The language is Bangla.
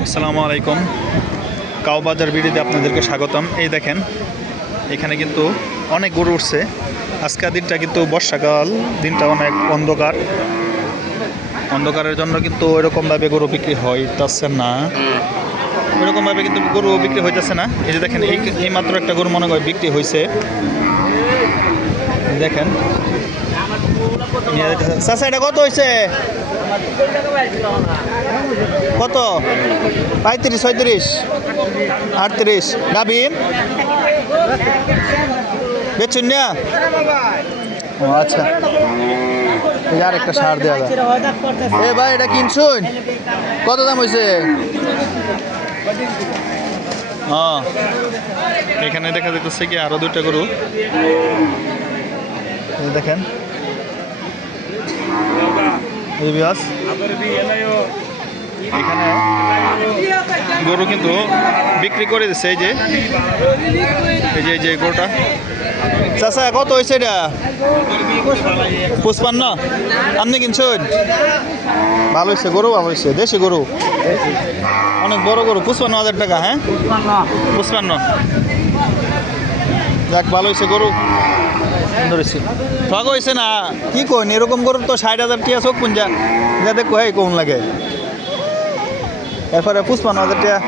আসসালামু আলাইকুম। কাউবাজার বিডিতে আপনাদেরকে স্বাগতম। এই দেখেন, এখানে কিন্তু অনেক গরু উঠছে। আজকের দিনটা কিন্তু বর্ষাকাল, দিনটা অনেক অন্ধকার। অন্ধকারের জন্য কিন্তু ওইরকমভাবে গরু বিক্রি হইতেছে না। ওইরকমভাবে কিন্তু গরু বিক্রি হইতেছে না। এই যে দেখেন, এই মাত্র একটা গরু মনে হয় বিক্রি হয়েছে দেখেন যাইতেছে। এটা কত হয়েছে কত? পঁয়ত্রিশ ছয়ত্রিশ আটত্রিশ। গাবিন বেচুন না ও আচ্ছা। যে আরেকটা সার দেওয়া এ ভাই এটা কিনছুন? কত দাম হয়েছে হ্যাঁ এখানে দেখা যাচ্ছে কি আরও দুইটা গরু? দেখেন। গরু কিন্তু বিক্রি করে দিচ্ছে এই যে এই যে এই যে গরুটা। চাচা, কত হয়েছে এটা? পুষ্পান্ন আপনি কিনছেন ভালো হয়েছে, গরু ভালো হয়েছে, দেশি গরু। অনেক বড় গরু পুষ্পান্ন হাজার টাকা হ্যাঁ? পুষ্পান্ন যাক ভালো হয়েছে গরু। ধরেছি হয়েছে ঠক হয়েছে না? কি কোন এরকম গরু তো ষাট হাজার টিয়া চোখ পুঞ্জা। যাতে কোহাই কম কোন লাগে। এরপরে পুষ্পান্ন হাজার টিয়া।